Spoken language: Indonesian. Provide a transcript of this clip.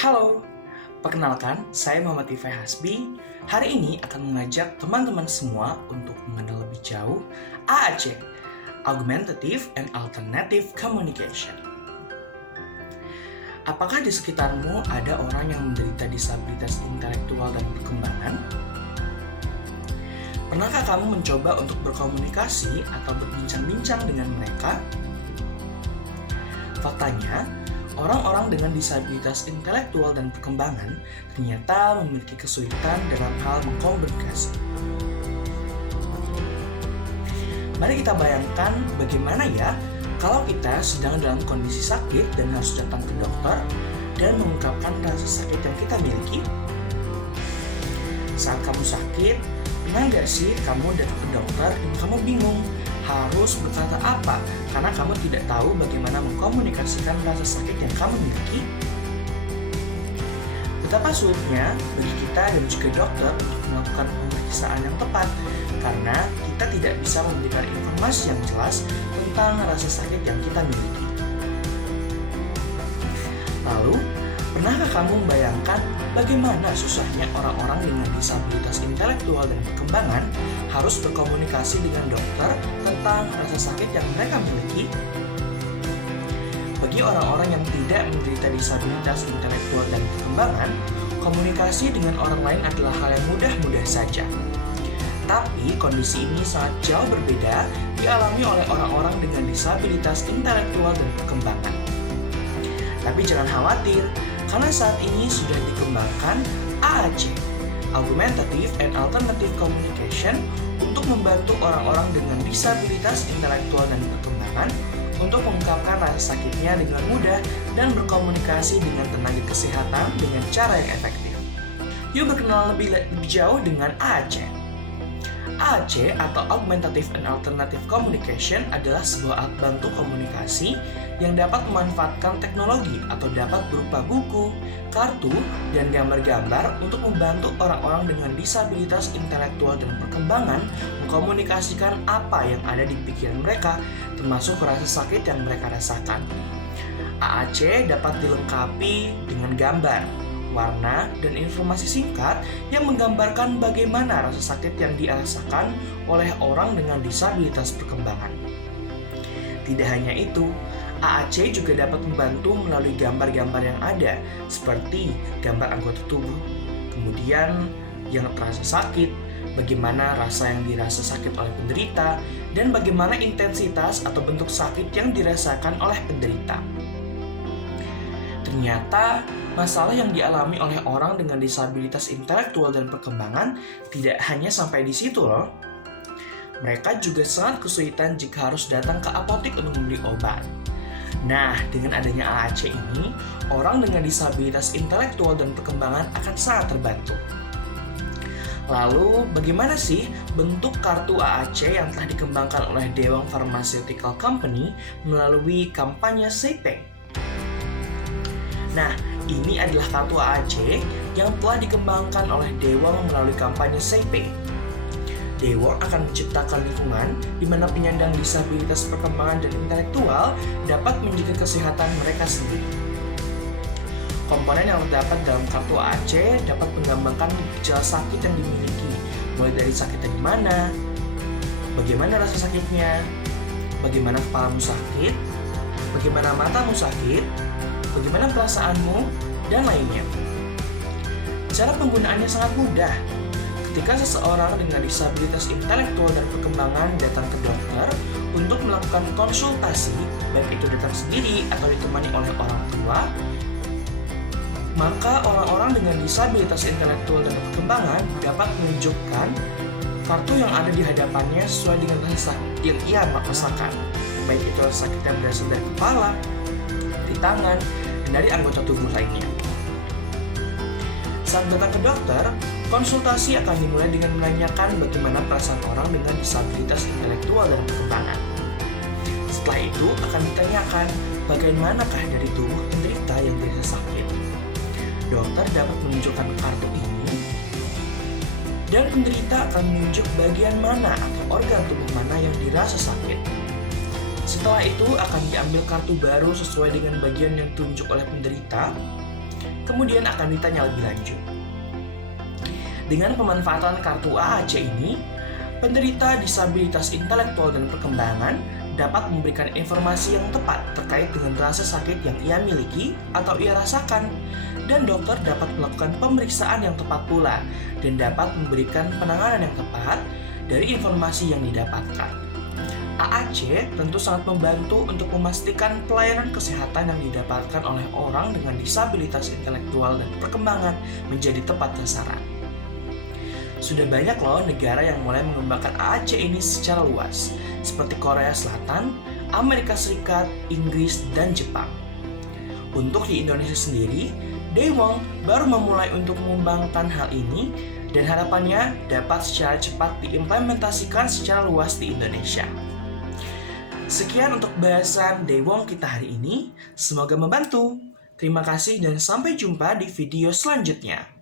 Halo, perkenalkan saya Muhammad Ifai Hasbi. Hari ini akan mengajak teman-teman semua untuk mengenal lebih jauh AAC, Augmentative and Alternative Communication. Apakah di sekitarmu ada orang yang menderita disabilitas intelektual dan perkembangan? Pernahkah kamu mencoba untuk berkomunikasi atau berbincang-bincang dengan mereka? Faktanya, orang-orang dengan disabilitas intelektual dan perkembangan ternyata memiliki kesulitan dalam hal berkomunikasi. Mari kita bayangkan bagaimana ya kalau kita sedang dalam kondisi sakit dan harus datang ke dokter dan mengungkapkan rasa sakit yang kita miliki. Saat kamu sakit, pernah nggak sih kamu datang ke dokter dan kamu bingung harus berkata apa karena kamu tidak tahu bagaimana mengkomunikasikan rasa sakit yang kamu miliki? Betapa sulitnya bagi kita dan juga dokter untuk melakukan pemeriksaan yang tepat karena kita tidak bisa memberikan informasi yang jelas tentang rasa sakit yang kita miliki. Lalu, pernahkah kamu membayangkan bagaimana susahnya orang-orang dengan disabilitas intelektual dan perkembangan harus berkomunikasi dengan dokter tentang rasa sakit yang mereka miliki? Bagi orang-orang yang tidak menderita disabilitas intelektual dan perkembangan, komunikasi dengan orang lain adalah hal yang mudah-mudah saja. Tapi kondisi ini sangat jauh berbeda dialami oleh orang-orang dengan disabilitas intelektual dan perkembangan. Tapi jangan khawatir, karena saat ini sudah dikembangkan AAC, Augmentative and Alternative Communication, untuk membantu orang-orang dengan disabilitas intelektual dan perkembangan untuk mengungkapkan rasa sakitnya dengan mudah dan berkomunikasi dengan tenaga kesehatan dengan cara yang efektif. Yuk berkenalan lebih jauh dengan AAC. AAC atau Augmentative and Alternative Communication adalah sebuah alat bantu komunikasi yang dapat memanfaatkan teknologi atau dapat berupa buku, kartu, dan gambar-gambar untuk membantu orang-orang dengan disabilitas intelektual dan perkembangan mengkomunikasikan apa yang ada di pikiran mereka, termasuk rasa sakit yang mereka rasakan. AAC dapat dilengkapi dengan gambar, warna, dan informasi singkat yang menggambarkan bagaimana rasa sakit yang dirasakan oleh orang dengan disabilitas perkembangan. Tidak hanya itu, AAC juga dapat membantu melalui gambar-gambar yang ada, seperti gambar anggota tubuh, kemudian yang terasa sakit, bagaimana rasa yang dirasa sakit oleh penderita, dan bagaimana intensitas atau bentuk sakit yang dirasakan oleh penderita. Ternyata, masalah yang dialami oleh orang dengan disabilitas intelektual dan perkembangan tidak hanya sampai di situ loh. Mereka juga sangat kesulitan jika harus datang ke apotek untuk membeli obat. Nah, dengan adanya AAC ini, orang dengan disabilitas intelektual dan perkembangan akan sangat terbantu. Lalu, bagaimana sih bentuk kartu AAC yang telah dikembangkan oleh Dewang Pharmaceutical Company melalui kampanye SAPEG? Nah, ini adalah kartu AAC yang telah dikembangkan oleh Dewang melalui kampanye SAPEG. Dewang akan menciptakan lingkungan di mana penyandang disabilitas perkembangan dan intelektual dapat menjaga kesehatan mereka sendiri. Komponen yang terdapat dalam kartu AAC dapat menggambarkan gejala sakit yang dimiliki, mulai dari sakitnya di mana, bagaimana rasa sakitnya, bagaimana kepalamu sakit, bagaimana matamu sakit, bagaimana perasaanmu, dan lainnya. Cara penggunaannya sangat mudah. Ketika seseorang dengan disabilitas intelektual dan perkembangan datang ke dokter untuk melakukan konsultasi, baik itu datang sendiri atau ditemani oleh orang tua, maka orang-orang dengan disabilitas intelektual dan perkembangan dapat menunjukkan kartu yang ada di hadapannya sesuai dengan rasa sakit yang ia rasakan, baik itu rasa sakit yang berasal dari kepala, dari tangan, dan dari anggota tubuh lainnya. Saat datang ke dokter, konsultasi akan dimulai dengan menanyakan bagaimana perasaan orang dengan disabilitas intelektual dan perkembangan. Setelah itu akan ditanyakan bagaimanakah dari tubuh penderita yang dirasa sakit. Dokter dapat menunjukkan kartu ini dan penderita akan menunjuk bagian mana atau organ tubuh mana yang dirasa sakit. Setelah itu akan diambil kartu baru sesuai dengan bagian yang ditunjuk oleh penderita kemudian akan ditanya lebih lanjut. Dengan pemanfaatan kartu AAC ini, penderita disabilitas intelektual dan perkembangan dapat memberikan informasi yang tepat terkait dengan rasa sakit yang ia miliki atau ia rasakan, dan dokter dapat melakukan pemeriksaan yang tepat pula dan dapat memberikan penanganan yang tepat dari informasi yang didapatkan. AAC tentu sangat membantu untuk memastikan pelayanan kesehatan yang didapatkan oleh orang dengan disabilitas intelektual dan perkembangan menjadi tepat sasaran. Sudah banyak loh negara yang mulai mengembangkan AAC ini secara luas, seperti Korea Selatan, Amerika Serikat, Inggris, dan Jepang. Untuk di Indonesia sendiri, Daewoo baru memulai untuk mengembangkan hal ini dan harapannya dapat secara cepat diimplementasikan secara luas di Indonesia. Sekian untuk bahasan Daewoo kita hari ini, semoga membantu. Terima kasih dan sampai jumpa di video selanjutnya.